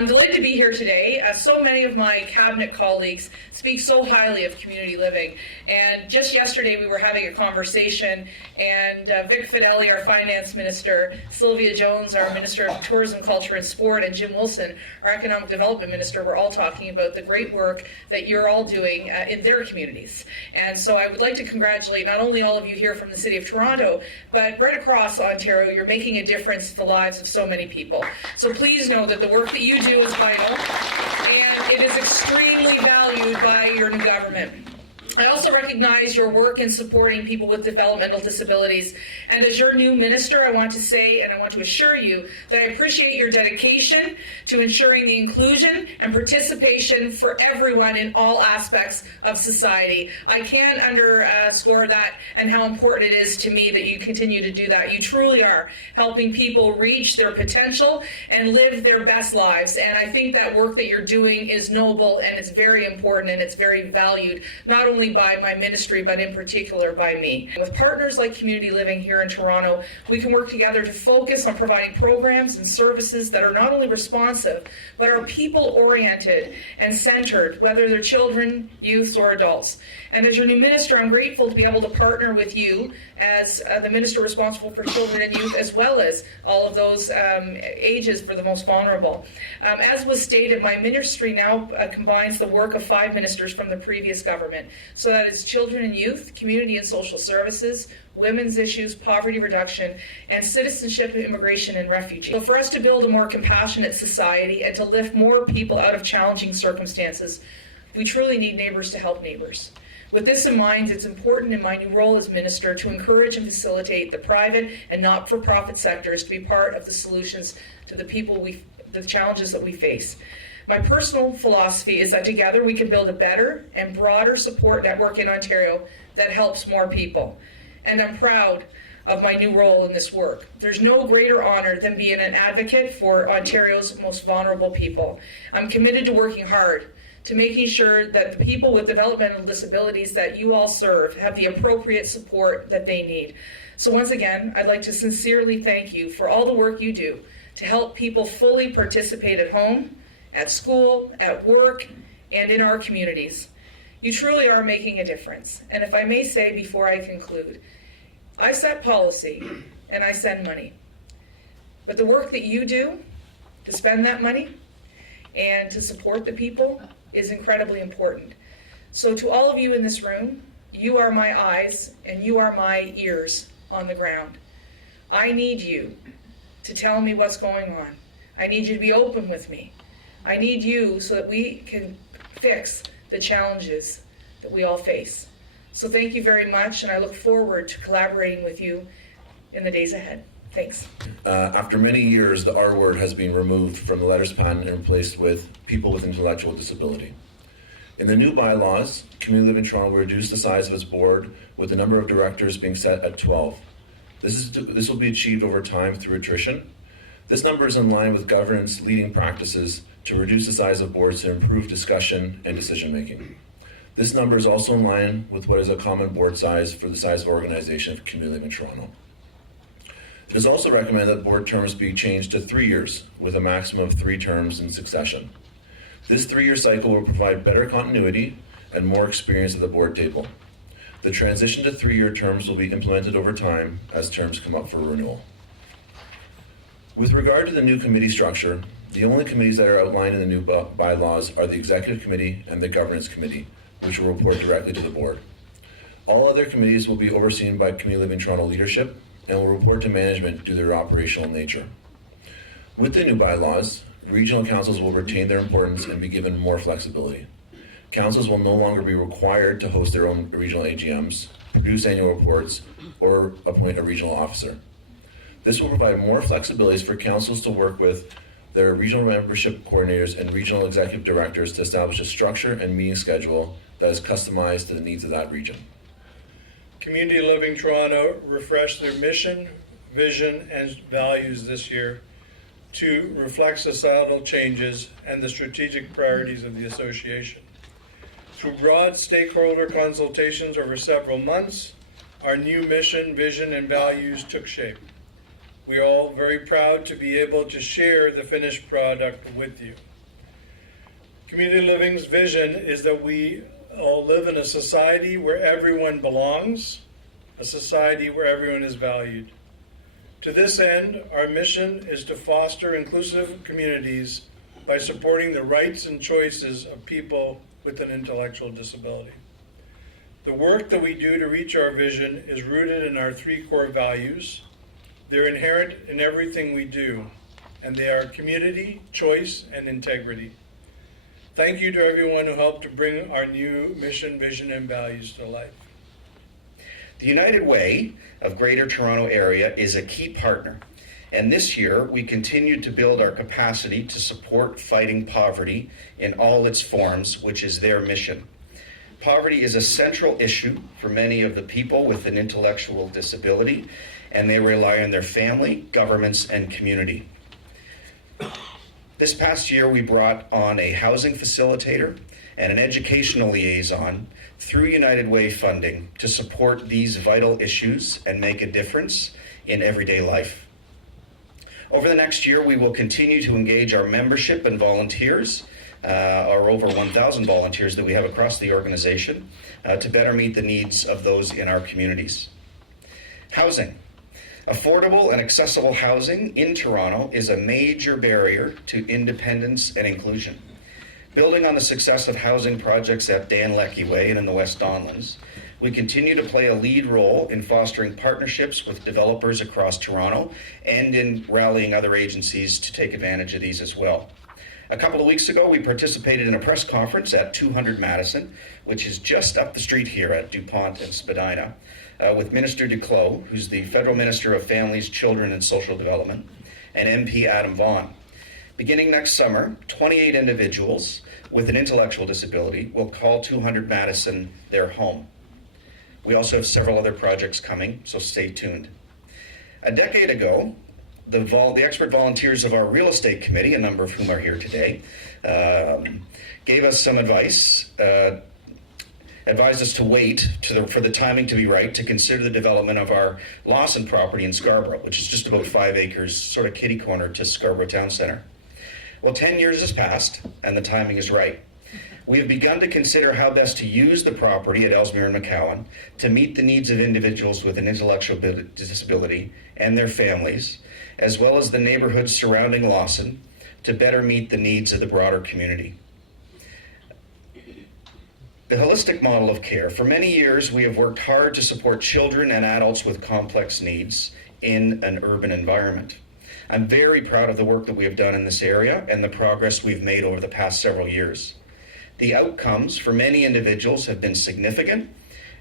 I'm delighted to be here today. So many of my cabinet colleagues speak so highly of community living. And just yesterday we were having a conversation, and Vic Fideli, our finance minister, Sylvia Jones, our Minister of Tourism, Culture and Sport, and Jim Wilson, our economic development minister, were all talking about the great work that you're all doing in their communities. And so I would like to congratulate not only all of you here from the City of Toronto, but right across Ontario. You're making a difference in the lives of so many people. So please know that the work that you do is vital, and it is extremely valued by your new government. I also recognize your work in supporting people with developmental disabilities. And as your new minister, I want to say and I want to assure you that I appreciate your dedication to ensuring the inclusion and participation for everyone in all aspects of society. I can't underscore that and how important it is to me that you continue to do that. You truly are helping people reach their potential and live their best lives. And I think that work that you're doing is noble, and it's very important, and it's very valued, not only by my ministry, but in particular by me. With partners like Community Living here in Toronto, we can work together to focus on providing programs and services that are not only responsive, but are people-oriented and centered, whether they're children, youths, or adults. And as your new minister, I'm grateful to be able to partner with you as the minister responsible for children and youth, as well as all of those ages for the most vulnerable. As was stated, my ministry now combines the work of 5 ministers from the previous government. So that is children and youth, community and social services, women's issues, poverty reduction, and citizenship, immigration, and refugee. So for us to build a more compassionate society and to lift more people out of challenging circumstances, we truly need neighbours to help neighbours. With this in mind, it's important in my new role as minister to encourage and facilitate the private and not-for-profit sectors to be part of the solutions to the challenges that we face. My personal philosophy is that together we can build a better and broader support network in Ontario that helps more people. And I'm proud of my new role in this work. There's no greater honor than being an advocate for Ontario's most vulnerable people. I'm committed to working hard to making sure that the people with developmental disabilities that you all serve have the appropriate support that they need. So once again, I'd like to sincerely thank you for all the work you do to help people fully participate at home, at school, at work, and in our communities. You truly are making a difference. And if I may say before I conclude, I set policy and I send money. But the work that you do to spend that money and to support the people is incredibly important. So to all of you in this room, you are my eyes and you are my ears on the ground. I need you to tell me what's going on. I need you to be open with me. I need you so that we can fix the challenges that we all face. So thank you very much, and I look forward to collaborating with you in the days ahead. Thanks. After many years, the R word has been removed from the letters patent and replaced with people with intellectual disability. In the new bylaws, Community Living Toronto will reduce the size of its board, with the number of directors being set at 12. This will be achieved over time through attrition. This number is in line with governance leading practices to reduce the size of boards to improve discussion and decision making. This number is also in line with what is a common board size for the size of organization of Community Living Toronto. It is also recommended that board terms be changed to 3 years, with a maximum of 3 terms in succession. This 3-year cycle will provide better continuity and more experience at the board table. The transition to 3-year terms will be implemented over time as terms come up for renewal. With regard to the new committee structure, the only committees that are outlined in the new bylaws are the Executive Committee and the Governance Committee, which will report directly to the board. All other committees will be overseen by Community Living Toronto leadership and will report to management due to their operational nature. With the new bylaws, regional councils will retain their importance and be given more flexibility. Councils will no longer be required to host their own regional AGMs, produce annual reports, or appoint a regional officer. This will provide more flexibilities for councils to work with their regional membership coordinators and regional executive directors to establish a structure and meeting schedule that is customized to the needs of that region. Community Living Toronto refreshed their mission, vision, and values this year to reflect societal changes and the strategic priorities of the association. Through broad stakeholder consultations over several months, our new mission, vision, and values took shape. We are all very proud to be able to share the finished product with you. Community Living's vision is that we all live in a society where everyone belongs, a society where everyone is valued. To this end, our mission is to foster inclusive communities by supporting the rights and choices of people with an intellectual disability. The work that we do to reach our vision is rooted in our three core values. They're inherent in everything we do, and they are community, choice, and integrity. Thank you to everyone who helped to bring our new mission, vision, and values to life. The United Way of Greater Toronto Area is a key partner, and this year we continue to build our capacity to support fighting poverty in all its forms, which is their mission. Poverty is a central issue for many of the people with an intellectual disability, and they rely on their family, governments, and community. This past year, we brought on a housing facilitator and an educational liaison through United Way funding to support these vital issues and make a difference in everyday life. Over the next year, we will continue to engage our membership and volunteers, our over 1,000 volunteers that we have across the organization, to better meet the needs of those in our communities. Housing. Affordable and accessible housing in Toronto is a major barrier to independence and inclusion. Building on the success of housing projects at Dan Leckie Way and in the West Donlands, we continue to play a lead role in fostering partnerships with developers across Toronto and in rallying other agencies to take advantage of these as well. A couple of weeks ago, we participated in a press conference at 200 Madison, which is just up the street here at DuPont and Spadina, with Minister Duclos, who's the Federal Minister of Families, Children and Social Development, and MP Adam Vaughan. Beginning next summer, 28 individuals with an intellectual disability will call 200 Madison their home. We also have several other projects coming, so stay tuned. A decade ago, the expert volunteers of our real estate committee, a number of whom are here today, gave us some advice, advised us to wait for the timing to be right to consider the development of our Lawson property in Scarborough, which is just about 5 acres, sort of kitty corner to Scarborough Town Centre. Well, 10 years has passed, and the timing is right. We have begun to consider how best to use the property at Ellesmere and McCowan to meet the needs of individuals with an intellectual disability and their families, as well as the neighborhoods surrounding Lawson, to better meet the needs of the broader community. The holistic model of care. For many years, we have worked hard to support children and adults with complex needs in an urban environment. I'm very proud of the work that we have done in this area and the progress we've made over the past several years. The outcomes for many individuals have been significant,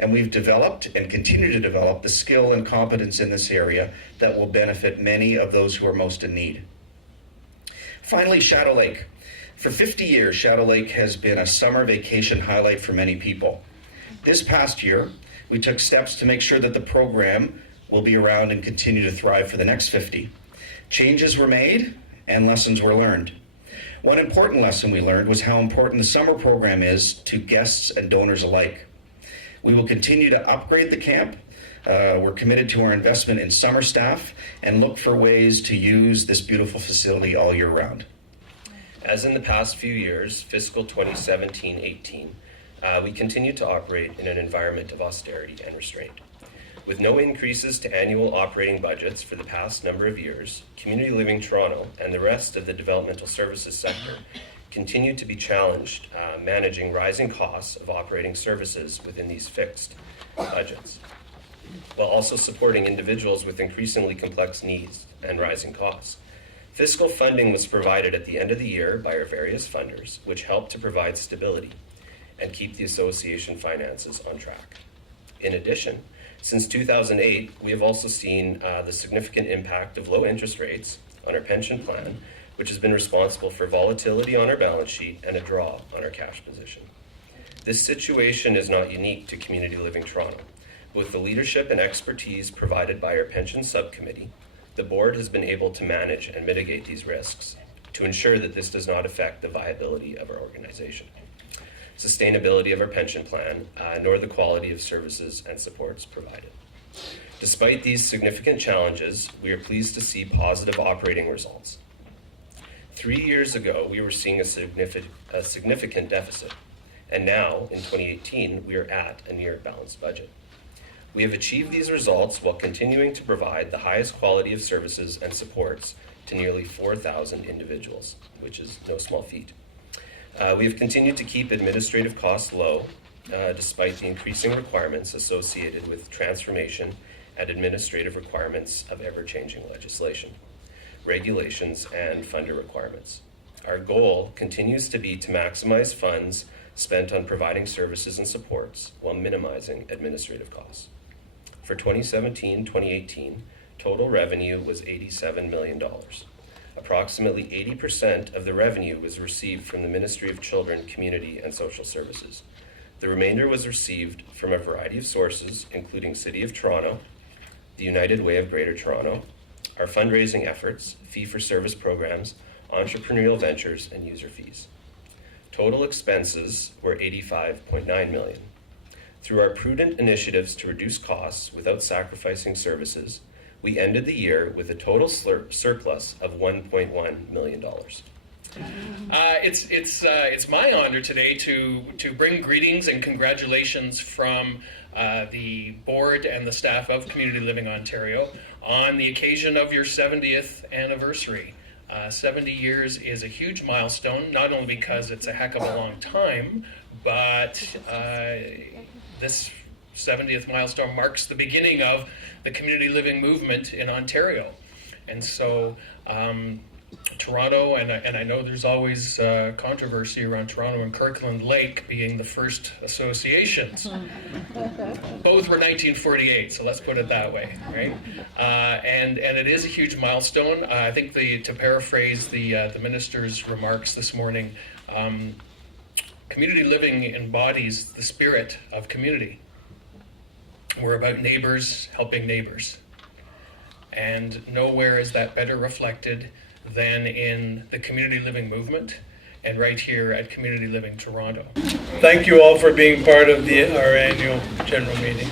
and we've developed and continue to develop the skill and competence in this area that will benefit many of those who are most in need. Finally, Shadow Lake. For 50 years, Shadow Lake has been a summer vacation highlight for many people. This past year, we took steps to make sure that the program will be around and continue to thrive for the next 50. Changes were made and lessons were learned. One important lesson we learned was how important the summer program is to guests and donors alike. We will continue to upgrade the camp. We're committed to our investment in summer staff and look for ways to use this beautiful facility all year round. As in the past few years, fiscal 2017-18, we continue to operate in an environment of austerity and restraint. With no increases to annual operating budgets for the past number of years, Community Living Toronto and the rest of the developmental services sector continue to be challenged managing rising costs of operating services within these fixed budgets, while also supporting individuals with increasingly complex needs and rising costs. Fiscal funding was provided at the end of the year by our various funders, which helped to provide stability and keep the association finances on track. In addition, since 2008, we have also seen the significant impact of low interest rates on our pension plan, which has been responsible for volatility on our balance sheet and a draw on our cash position. This situation is not unique to Community Living Toronto. With the leadership and expertise provided by our pension subcommittee, the board has been able to manage and mitigate these risks to ensure that this does not affect the viability of our organization, sustainability of our pension plan, nor the quality of services and supports provided. Despite these significant challenges, we are pleased to see positive operating results. 3 years ago, we were seeing a significant deficit, and now, in 2018, we are at a near balanced budget. We have achieved these results while continuing to provide the highest quality of services and supports to nearly 4,000 individuals, which is no small feat. We have continued to keep administrative costs low, despite the increasing requirements associated with transformation and administrative requirements of ever-changing legislation, regulations, and funder requirements. Our goal continues to be to maximize funds spent on providing services and supports while minimizing administrative costs. For 2017-2018, total revenue was $87 million. Approximately 80% of the revenue was received from the Ministry of Children, Community and Social Services. The remainder was received from a variety of sources, including City of Toronto, the United Way of Greater Toronto, our fundraising efforts, fee-for-service programs, entrepreneurial ventures, and user fees. Total expenses were $85.9 million. Through our prudent initiatives to reduce costs without sacrificing services, we ended the year with a total surplus of $1.1 million. It's my honor today to bring greetings and congratulations from the board and the staff of Community Living Ontario on the occasion of your 70th anniversary. 70 years is a huge milestone, not only because it's a heck of a long time, but this 70th milestone marks the beginning of the community living movement in Ontario. And so Toronto, and I know there's always controversy around Toronto and Kirkland Lake being the first associations. Both were 1948, so let's put it that way, right? And it is a huge milestone. I think to paraphrase the minister's remarks this morning, community living embodies the spirit of community. We're about neighbors helping neighbors. And nowhere is that better reflected than in the community living movement and right here at Community Living Toronto. Thank you all for being part of our annual general meeting.